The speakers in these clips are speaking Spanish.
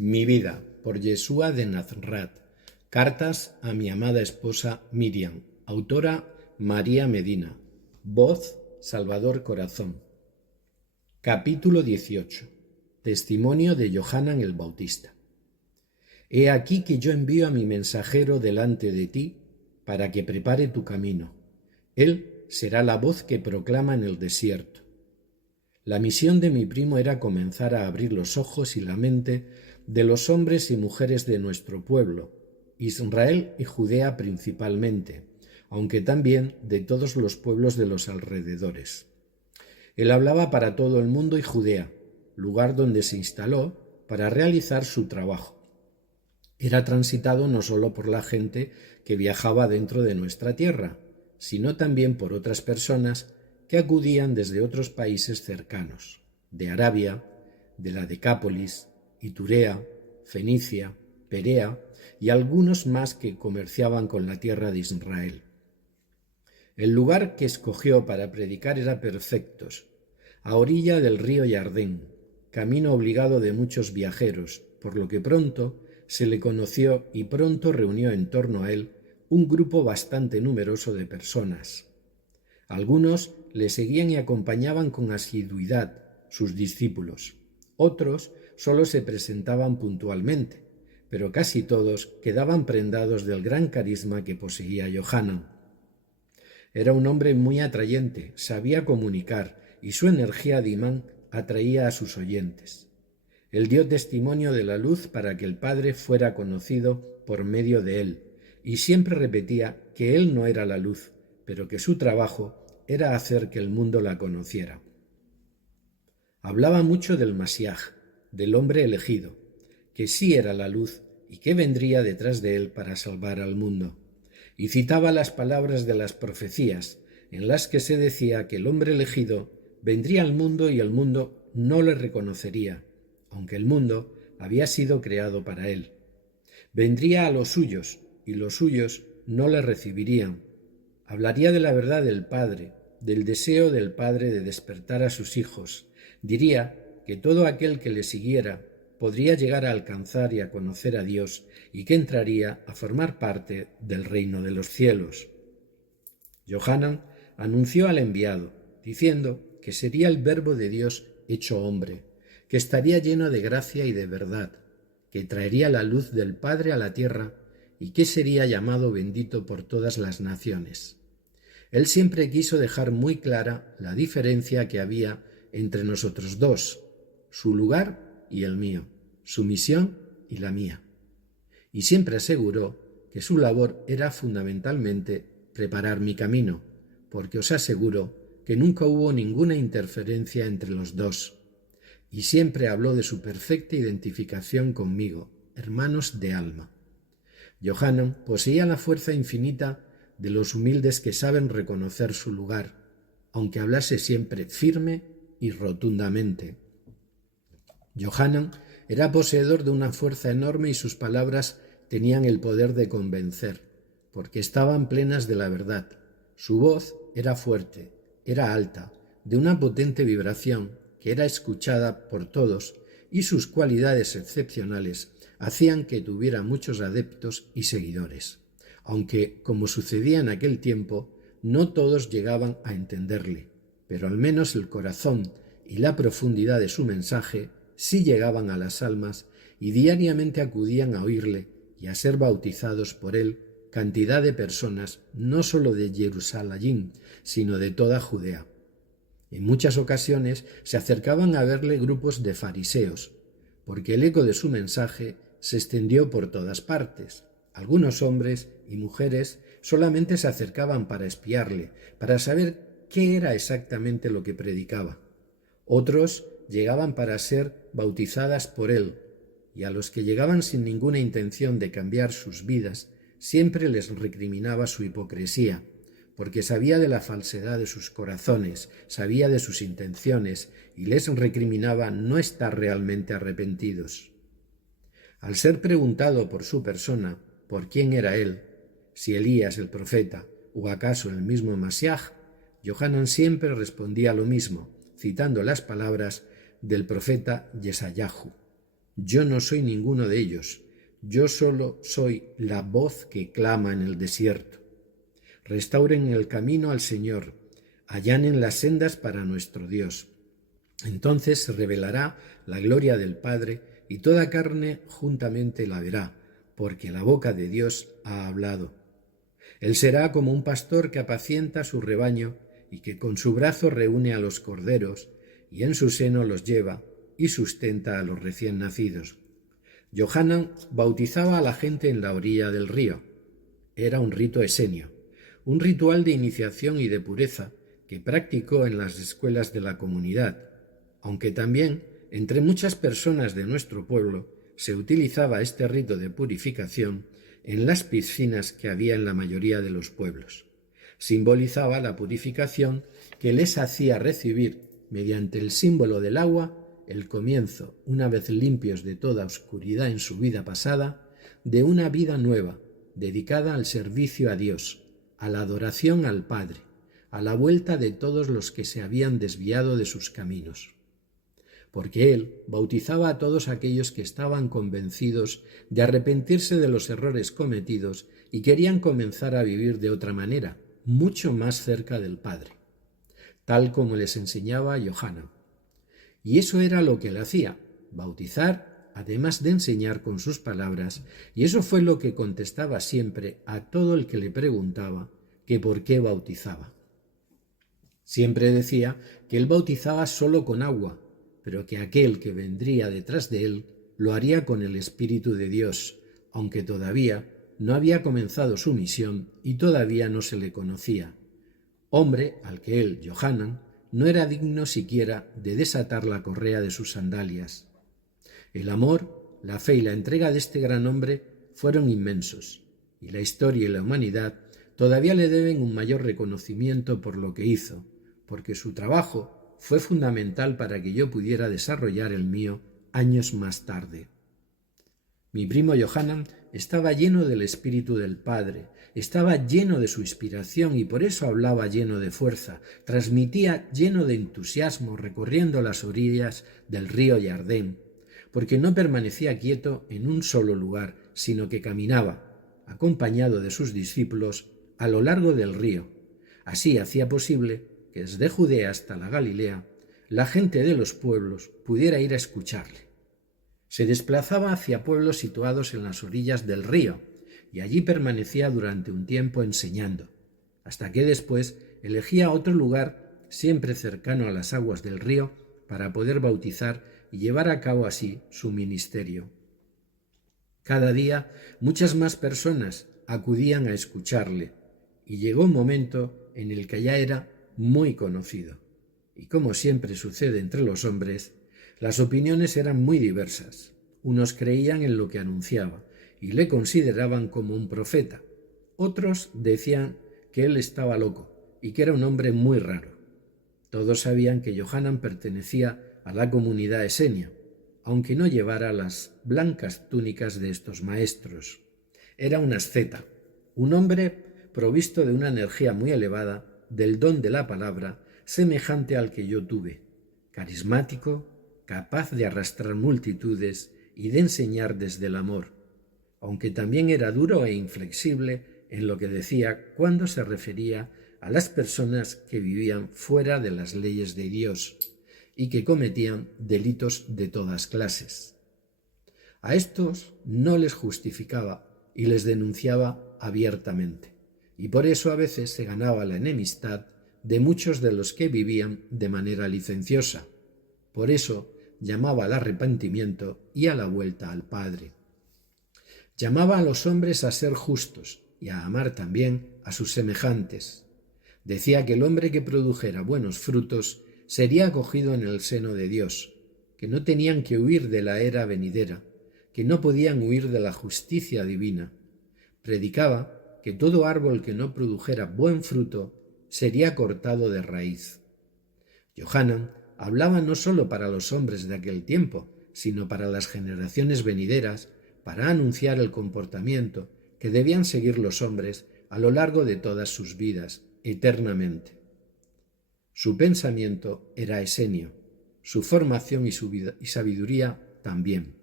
Mi vida, por Yeshua de Nazrat. Cartas a mi amada esposa Miriam. Autora María Medina. Voz Salvador Corazón. Capítulo 18. Testimonio de Yohanan el Bautista. He aquí que yo envío a mi mensajero delante de ti para que prepare tu camino. Él será la voz que proclama en el desierto. La misión de mi primo era comenzar a abrir los ojos y la mente de los hombres y mujeres de nuestro pueblo, Israel y Judea principalmente, aunque también de todos los pueblos de los alrededores. Él hablaba para todo el mundo y Judea, lugar donde se instaló para realizar su trabajo. Era transitado no solo por la gente que viajaba dentro de nuestra tierra, sino también por otras personas que acudían desde otros países cercanos, de Arabia, de la Decápolis, Iturea, Fenicia, Perea y algunos más que comerciaban con la tierra de Israel. El lugar que escogió para predicar era perfecto, a orilla del río Jardén, camino obligado de muchos viajeros, por lo que pronto se le conoció y pronto reunió en torno a él un grupo bastante numeroso de personas. Algunos le seguían y acompañaban con asiduidad, sus discípulos. Otros solo se presentaban puntualmente, pero casi todos quedaban prendados del gran carisma que poseía Yohanan. Era un hombre muy atrayente, sabía comunicar y su energía de imán atraía a sus oyentes. Él dio testimonio de la luz para que el Padre fuera conocido por medio de él, y siempre repetía que él no era la luz, pero que su trabajo era hacer que el mundo la conociera. Hablaba mucho del Masiaj, del hombre elegido, que sí era la luz y que vendría detrás de él para salvar al mundo, y citaba las palabras de las profecías, en las que se decía que el hombre elegido vendría al mundo y el mundo no le reconocería, aunque el mundo había sido creado para él. Vendría a los suyos, y los suyos no le recibirían. Hablaría de la verdad del Padre, del deseo del Padre de despertar a sus hijos. Diría que todo aquel que le siguiera podría llegar a alcanzar y a conocer a Dios y que entraría a formar parte del reino de los cielos. Yohanan anunció al enviado, diciendo que sería el Verbo de Dios hecho hombre, que estaría lleno de gracia y de verdad, que traería la luz del Padre a la tierra y que sería llamado bendito por todas las naciones. Él siempre quiso dejar muy clara la diferencia que había entre nosotros dos, su lugar y el mío, su misión y la mía. Y siempre aseguró que su labor era fundamentalmente preparar mi camino, porque os aseguro que nunca hubo ninguna interferencia entre los dos. Y siempre habló de su perfecta identificación conmigo, hermanos de alma. Yohanan poseía la fuerza infinita de los humildes que saben reconocer su lugar, aunque hablase siempre firme y rotundamente. Yohanan era poseedor de una fuerza enorme y sus palabras tenían el poder de convencer, porque estaban plenas de la verdad. Su voz era fuerte, era alta, de una potente vibración que era escuchada por todos, y sus cualidades excepcionales hacían que tuviera muchos adeptos y seguidores, aunque, como sucedía en aquel tiempo, no todos llegaban a entenderle, pero al menos el corazón y la profundidad de su mensaje sí llegaban a las almas y diariamente acudían a oírle y a ser bautizados por él cantidad de personas no sólo de Jerusalén, sino de toda Judea. En muchas ocasiones se acercaban a verle grupos de fariseos, porque el eco de su mensaje se extendió por todas partes. Algunos hombres y mujeres solamente se acercaban para espiarle, para saber qué era exactamente lo que predicaba. Otros llegaban para ser bautizadas por él, y a los que llegaban sin ninguna intención de cambiar sus vidas, siempre les recriminaba su hipocresía, porque sabía de la falsedad de sus corazones, sabía de sus intenciones, y les recriminaba no estar realmente arrepentidos. Al ser preguntado por su persona, por quién era él, si Elías el profeta, o acaso el mismo Masiaj, Yohanan siempre respondía lo mismo, citando las palabras del profeta Yesayahu: Yo no soy ninguno de ellos, yo solo soy la voz que clama en el desierto. Restauren el camino al Señor, allanen las sendas para nuestro Dios. Entonces se revelará la gloria del Padre y toda carne juntamente la verá, porque la boca de Dios ha hablado. Él será como un pastor que apacienta su rebaño y que con su brazo reúne a los corderos y en su seno los lleva y sustenta a los recién nacidos. Yohanan bautizaba a la gente en la orilla del río. Era un rito esenio, un ritual de iniciación y de pureza que practicó en las escuelas de la comunidad, aunque también entre muchas personas de nuestro pueblo se utilizaba este rito de purificación en las piscinas que había en la mayoría de los pueblos. Simbolizaba la purificación que les hacía recibir, mediante el símbolo del agua, el comienzo, una vez limpios de toda oscuridad en su vida pasada, de una vida nueva, dedicada al servicio a Dios, a la adoración al Padre, a la vuelta de todos los que se habían desviado de sus caminos. Porque Él bautizaba a todos aquellos que estaban convencidos de arrepentirse de los errores cometidos y querían comenzar a vivir de otra manera, mucho más cerca del Padre, tal como les enseñaba Yohanan. Y eso era lo que él hacía, bautizar, además de enseñar con sus palabras, y eso fue lo que contestaba siempre a todo el que le preguntaba que por qué bautizaba. Siempre decía que él bautizaba solo con agua, pero que aquel que vendría detrás de él lo haría con el Espíritu de Dios, aunque todavía no había comenzado su misión y todavía no se le conocía. Hombre al que él, Yohanan, no era digno siquiera de desatar la correa de sus sandalias. El amor, la fe y la entrega de este gran hombre fueron inmensos, y la historia y la humanidad todavía le deben un mayor reconocimiento por lo que hizo, porque su trabajo fue fundamental para que yo pudiera desarrollar el mío años más tarde. Mi primo Yohanan estaba lleno del Espíritu del Padre, estaba lleno de su inspiración y por eso hablaba lleno de fuerza, transmitía lleno de entusiasmo recorriendo las orillas del río Jardén, porque no permanecía quieto en un solo lugar, sino que caminaba, acompañado de sus discípulos, a lo largo del río. Así hacía posible que desde Judea hasta la Galilea la gente de los pueblos pudiera ir a escucharle. Se desplazaba hacia pueblos situados en las orillas del río y allí permanecía durante un tiempo enseñando, hasta que después elegía otro lugar siempre cercano a las aguas del río para poder bautizar y llevar a cabo así su ministerio. Cada día muchas más personas acudían a escucharle y llegó un momento en el que ya era muy conocido. Y como siempre sucede entre los hombres, las opiniones eran muy diversas. Unos creían en lo que anunciaba y le consideraban como un profeta. Otros decían que él estaba loco y que era un hombre muy raro. Todos sabían que Yohanan pertenecía a la comunidad esenia, aunque no llevara las blancas túnicas de estos maestros. Era un asceta, un hombre provisto de una energía muy elevada, del don de la palabra, semejante al que yo tuve, carismático, capaz de arrastrar multitudes y de enseñar desde el amor, aunque también era duro e inflexible en lo que decía cuando se refería a las personas que vivían fuera de las leyes de Dios y que cometían delitos de todas clases. A estos no les justificaba y les denunciaba abiertamente, y por eso a veces se ganaba la enemistad de muchos de los que vivían de manera licenciosa. Por eso llamaba al arrepentimiento y a la vuelta al Padre. Llamaba a los hombres a ser justos y a amar también a sus semejantes. Decía que el hombre que produjera buenos frutos sería acogido en el seno de Dios, que no tenían que huir de la era venidera, que no podían huir de la justicia divina. Predicaba que todo árbol que no produjera buen fruto sería cortado de raíz. Yohanan hablaba no solo para los hombres de aquel tiempo, sino para las generaciones venideras, para anunciar el comportamiento que debían seguir los hombres a lo largo de todas sus vidas, eternamente. Su pensamiento era esenio, su formación y sabiduría también.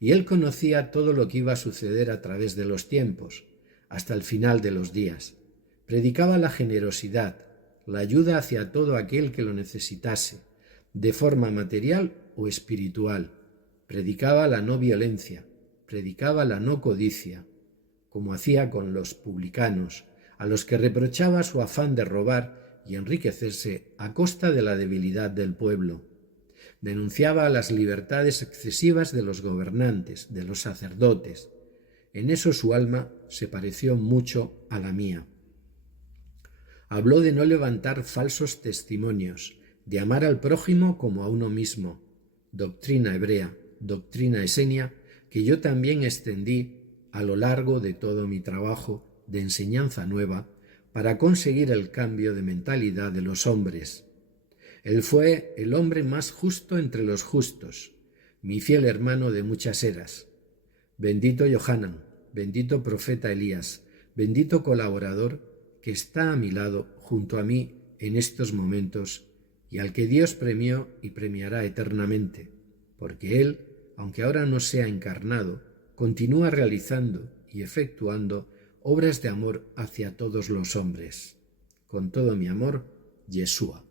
y él conocía todo lo que iba a suceder a través de los tiempos, hasta el final de los días. Predicaba la generosidad, la ayuda hacia todo aquel que lo necesitase, de forma material o espiritual. Predicaba la no violencia, predicaba la no codicia, como hacía con los publicanos, a los que reprochaba su afán de robar y enriquecerse a costa de la debilidad del pueblo. Denunciaba las libertades excesivas de los gobernantes, de los sacerdotes. En eso su alma se pareció mucho a la mía. Habló de no levantar falsos testimonios, de amar al prójimo como a uno mismo, doctrina hebrea, doctrina esenia, que yo también extendí a lo largo de todo mi trabajo de enseñanza nueva para conseguir el cambio de mentalidad de los hombres. Él fue el hombre más justo entre los justos, mi fiel hermano de muchas eras. Bendito Johanan, bendito profeta Elías, bendito colaborador que está a mi lado junto a mí en estos momentos y al que Dios premió y premiará eternamente, porque Él, aunque ahora no sea encarnado, continúa realizando y efectuando obras de amor hacia todos los hombres. Con todo mi amor, Yeshua.